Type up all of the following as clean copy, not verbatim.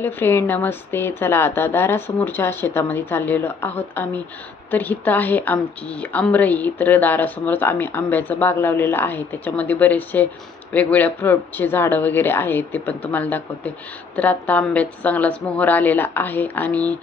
Hello friend, नमस्ते. चला आता दारासमोरच्या शेतामध्ये चाललेलो आहोत आम्ही. तर इथं आहे आमची आमरई. तर दारासमोरच आम्ही आंब्याचं बाग लावलेला आहे. त्याच्यामध्ये बरेचसे वेगवेगळ्या फ्रूटचे झाडं वगैरे आहेत, ते पण तुम्हाला दाखवते. तर आता आंब्याचा चांगलाच मोहर आलेला आहे आणि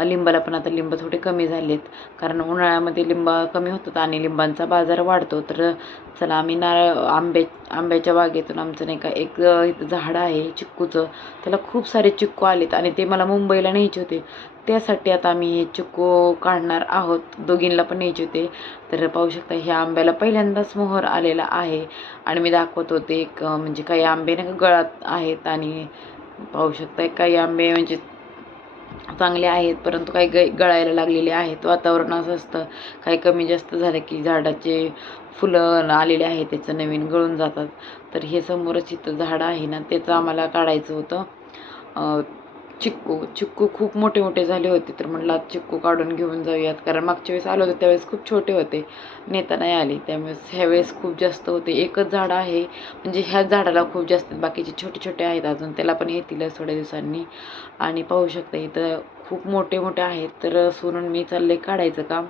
लिंबाला पण आता लिंब थोडे कमी झालेत, कारण उन्हाळ्यामध्ये लिंब कमी होतात आणि लिंबांचा बाजार वाढतो. तर चला आम्ही आंब्याच्या बागेतून आमचं नाही का एक इथं झाड आहे चिक्कूचं. त्याला खूप सारे चिक्कू आलेत आणि ते मला मुंबईला न्यायचे होते. त्यासाठी आता आम्ही हे चिक्कू काढणार आहोत. दोघींना पण न्यायचे होते. तर पाहू शकता ह्या आंब्याला पहिल्यांदाच मोहर आलेला आहे आणि मी दाखवत होते एक म्हणजे काही आंबे नाही का गळात आहेत आणि पाहू शकता काही आंबे म्हणजे चांगले आहेत, परंतु काही गळायला लागलेले आहेत. वातावरण असं असतं, काही कमी जास्त झालं की झाडाचे फुलं आलेले आहेत त्याचं नवीन गळून जातात. तर हे समोरच इथं झाड आहे ना, त्याचं आम्हाला काढायचं होतं चिक्कू खूप मोठे मोठे झाले होते. तर म्हटलं आज चिक्कू काढून घेऊन जाऊयात, कारण मागच्या वेळेस आलो होतो त्यावेळेस खूप छोटे होते, नेता नाही आले. त्यामुळे ह्यावेळेस खूप जास्त होते. एकच झाड आहे म्हणजे ह्याच झाडाला खूप जास्त, बाकीचे छोटे छोटे आहेत अजून, त्याला पण येतीलच थोड्या दिवसांनी. आणि पाहू शकता इथं खूप मोठे मोठे आहेत. तर सोनून मी चालले काढायचं काम.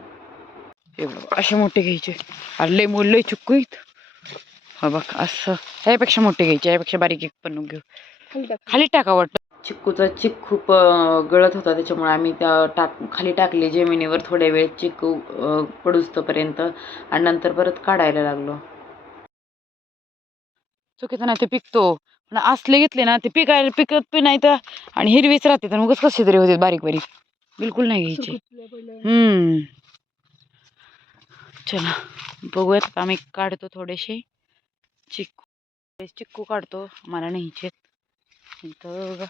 हे बघा असे मोठे घ्यायचे. लय मोल लय चिक्कू आहेत. हा बघ असं ह्यापेक्षा मोठे घ्यायचे, यापेक्षा बारीक एक पण घेऊ. खाली टाका वाटतं. चिक्कूचा चिक खूप गळत होता, त्याच्यामुळे आम्ही त्या खाली टाकले जमिनीवर थोड्या वेळ चिक्कू पडूस्तपर्यंत आणि नंतर परत काढायला लागलो. चुकीचं नाही ते पिकतो, पण असले घेतले ना ते पिकत पण नाही तर आणि हिरवीच राहते. तर मगच कसे तरी होते बारीक बारीक, बिलकुल नाही घ्यायचे. चला बघूयात. आम्ही काढतो थोडेसे चिक्कू काढतो, मला न्यायचे तर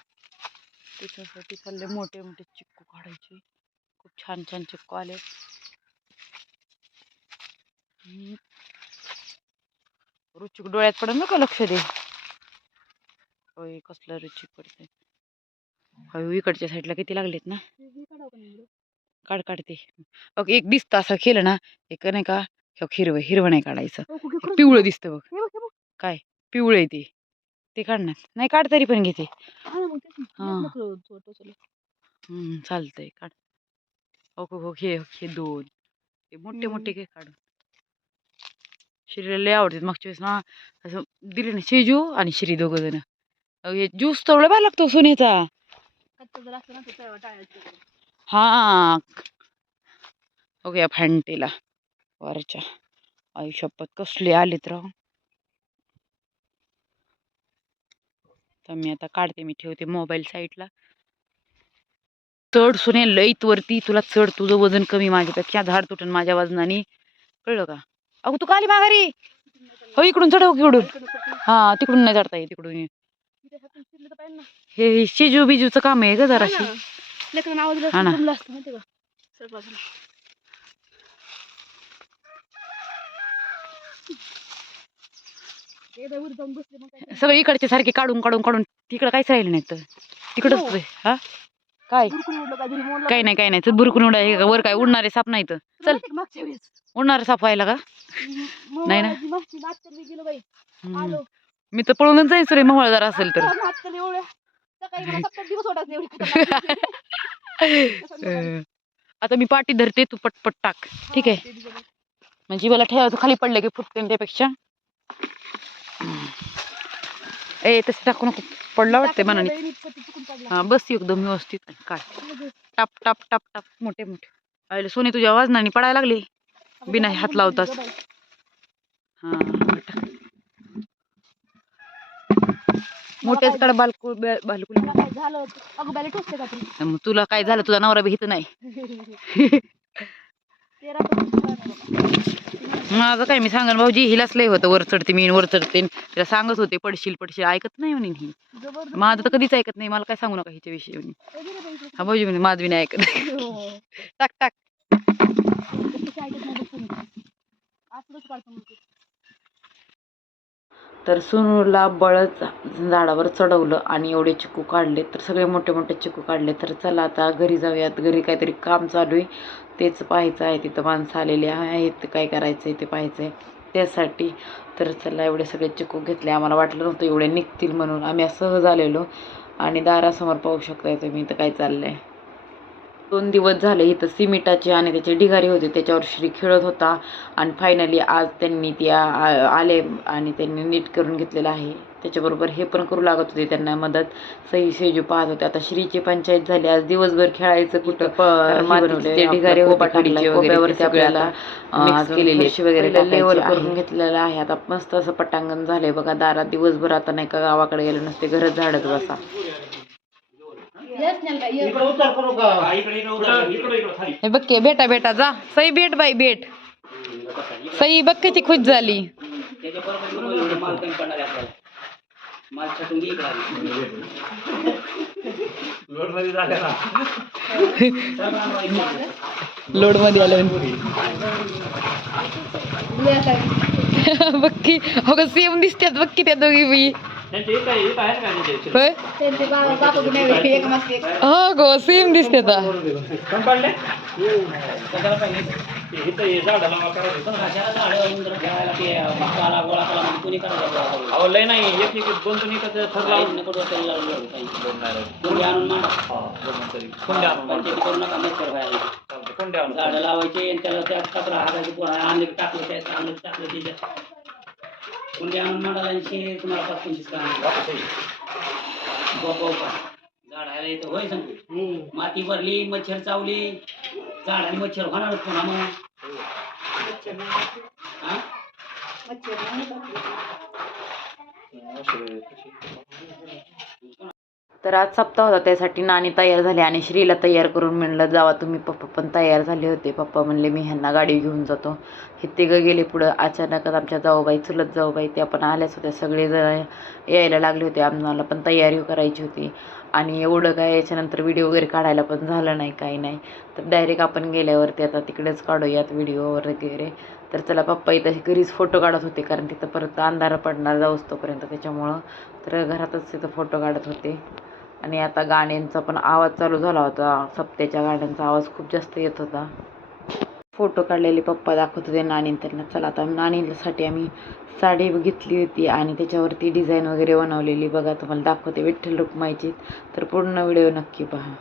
त्याच्यासाठी चालले मोठे मोठे चिक्कू काढायचे. खूप छान छान चिक्कू आले. रुचिक डोळ्यात पडत नका, लक्ष दे. होय कसलं रुचिक पडते. होय इकडच्या साईडला किती लागलेत ना. काढते. ओके एक दिसतं असं केलं ना, एक नाही का हिरवं नाही काढायचं, पिवळं दिसतं बघ. काय पिवळं ते काढणार नाही. काढ तरी पण घेते. चालतंय काढ. हो हे दोन मोठे मोठे घे काढून. श्रीला लय आवडतात. मागच्या वेळेस ना असं दिले ना शेजू आणि श्री दोघं जण. हे ज्यूस तेवढा भारी लागतो सोन्याचा. हा ओके फॅन्टेला वरच्या आयुष्यपत कसले आलेत राव. तर मी आता काढते. मी ठेवते मोबाईल साईडला. चढ सुने लईत वरती, तुला चढ. तुझं वजन कमी माझ्यापेक्षा, झाड तुटन माझ्या वजनाने, कळलं का. अगं तू काली माघारी हो, इकडून चढव इकडून. हा तिकडून नाही चढता येत, तिकडून. हे शिजू बिजूचं काम आहे का जराशी. हा ना. सगळे इकडचे सारखे काढून काढून काढून तिकडं काहीच राहिलं नाही. तर तिकडच हा काय काही नाही चल बुरकून उडा. हे वर काय उडणारे साप नाही तर चल. उडणारे साप व्हायला का नाही ना. मी तर पळूनच जाईन सुरे, मोहळ जर असेल तर. आता मी पाठी धरते, तू पटपट टाक, ठीक आहे. म्हणजे मला ठेवायचं खाली पडलं की फुटते त्यापेक्षा. तसं टाकू नको, पडला वाटते मनाने. हा बस एकदम व्यवस्थित. काय टाप टाप टाप टाप मोठे मोठे आले सोने तुझ्या वाजनाने पडायला लागले बिना हात लावताच. हा मोठ्याच काढ. तुला काय झालं, तुझा नवरा भीत नाही. माझं काय, मी सांगन भाऊजी हिलाच लय होतं वर चढते मी, वर चढते. तिला सांगत होते पडशील पडशील, ऐकत नाही म्हणे ही. माझं तर कधीच ऐकत नाही. मला काय सांगू नका हिच्या विषयी म्हणे. हा भाऊजी म्हणे माझं बी नाही ऐकत. टाक टाक. तर सोनूला बळच झाडावर चढवलं आणि एवढे चिकू काढले. तर सगळे मोठे मोठे चिकू काढले. तर चला आता घरी जाऊयात. घरी काहीतरी काम चालू आहे, तेच पाहायचं आहे. तिथं माणसं आलेली आहेत, काय करायचं आहे ते पाहायचं आहे त्यासाठी. तर चला एवढे सगळे चिकू घेतले. आम्हाला वाटलं नव्हतं एवढे निघतील म्हणून. आम्ही सहज आलेलो आणि दारासमोर पाहू शकताय तुम्ही इथं काय चाललंय. 2 दिवस झाले इथं सिमेंटाचे आणि त्याचे ढिगारे होते, त्याच्यावर श्री खेळत होता आणि फायनली आज त्यांनी ते आले आणि त्यांनी नीट करून घेतलेलं आहे. त्याच्याबरोबर हे पण करू लागत होते त्यांना मदत. सई सेजू पाहत होते. आता श्रीची पंचायत झाली. आज दिवसभर खेळायचं कुठं, मातीचे ढिगारे होते खडीचे कोप्यावरती आपल्याला मिक्स केलेली वगैरे लेवल करून घेतलेलं आहे. आता मस्त असं पटांगण झालंय बघा दारात. दिवसभर आता नाही का गावाकडे गेलं नसते, घरच झाडत बसा. हे बघ की बेटा बेटा जा सई भेट बाई भेट. सई बघ किती खुश झाली. लोड मध्ये आलं बक्की अगं सेम दिसतात बक्की त्या दोघी बी. हो गो सेम दिसते झाडं लावायचे त्याला त्या कचरा हागायचे टाकलं कुंडी आणून मांडायला तुम्हाला 5-25 झाडायला येतं होय सांगतो. माती भरली, मच्छर चावली, झाडाने मच्छर होणारच पुन्हा मग. तर आज सप्ताह होता, त्यासाठी नानी तयार झाली आणि श्रीला तयार करून म्हणलं जावा तुम्ही. पप्पा पण तयार झाले होते. पप्पा म्हणले मी ह्यांना गाडी घेऊन जातो. हे तिघं गेले पुढं. अचानकच आमच्या जाऊबाई, चुलत जाऊबाई, त्या पण आल्याच होत्या. सगळेजण यायला लागले होते. आम्हाला पण तयारी करायची होती आणि एवढं काय याच्यानंतर व्हिडिओ वगैरे काढायला पण झालं नाही, काही नाही. तर डायरेक्ट आपण गेल्यावरती आता तिकडेच काढूयात व्हिडिओ वगैरे. तर चला पप्पा इथं घरीच फोटो काढत होते, कारण तिथं परत अंधार पडणार जाऊस तोपर्यंत, त्याच्यामुळं तर घरातच तिथं फोटो काढत होते. आणि आता गाण्यांचा पण आवाज चालू झाला होता. सप्त्याच्या गाण्यांचा आवाज खूप जास्त येत होता. फोटो काढलेले पप्पा दाखवत होते नानी त्यांना. चला आता नानीसाठी आम्ही साडी घेतली होती आणि त्याच्यावरती डिझाईन वगैरे बनवलेली बघा, तुम्हाला दाखवते विठ्ठल रुक्माईची. तर पूर्ण व्हिडिओ नक्की पहा.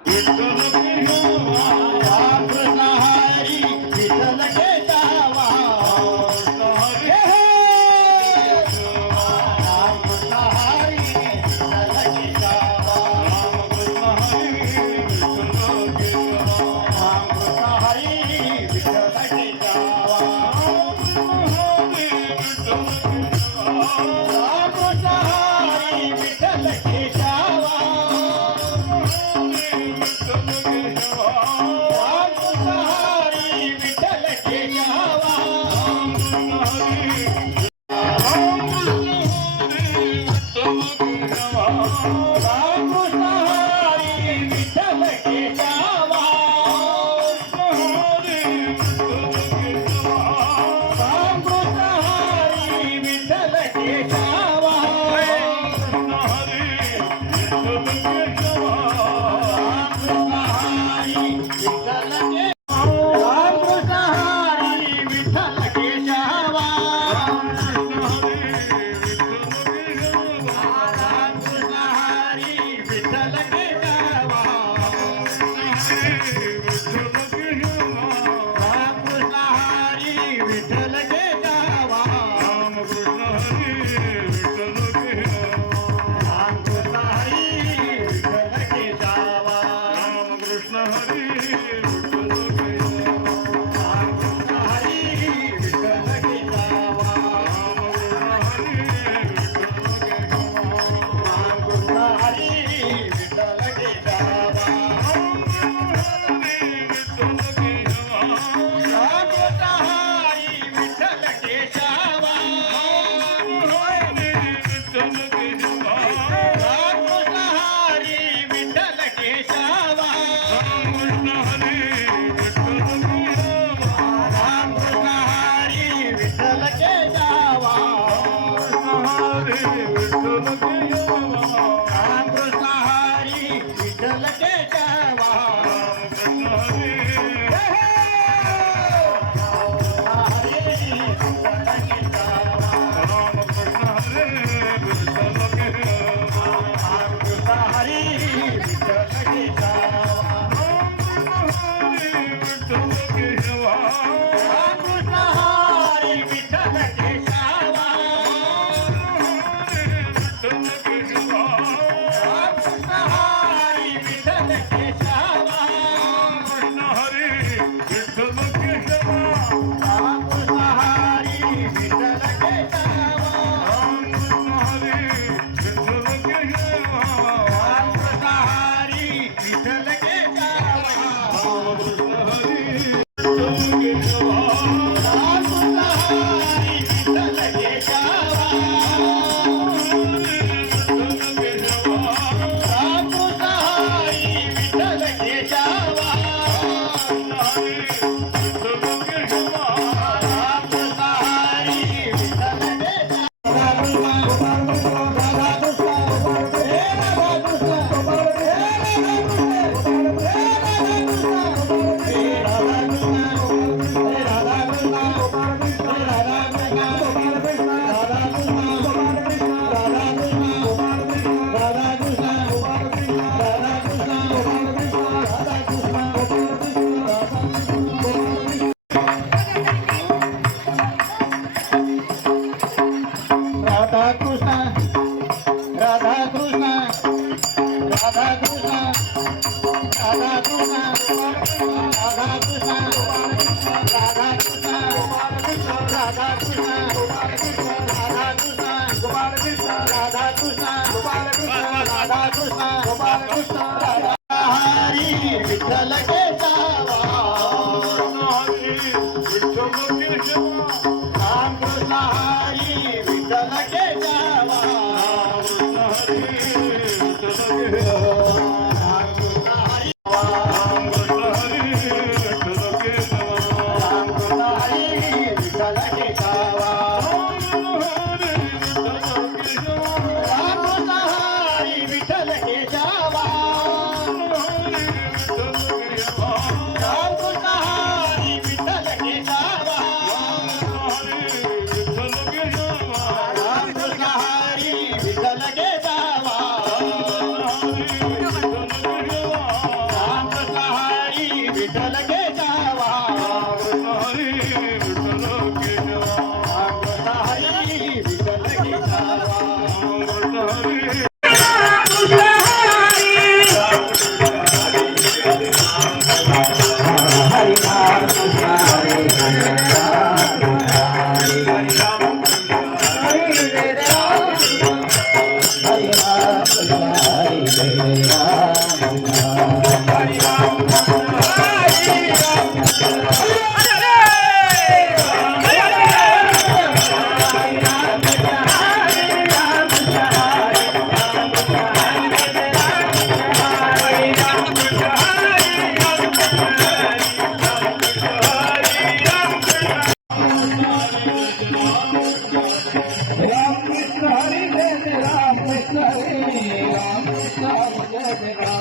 Hare Hare Rama, Hare Rama, Rama Rama, Hare Hare.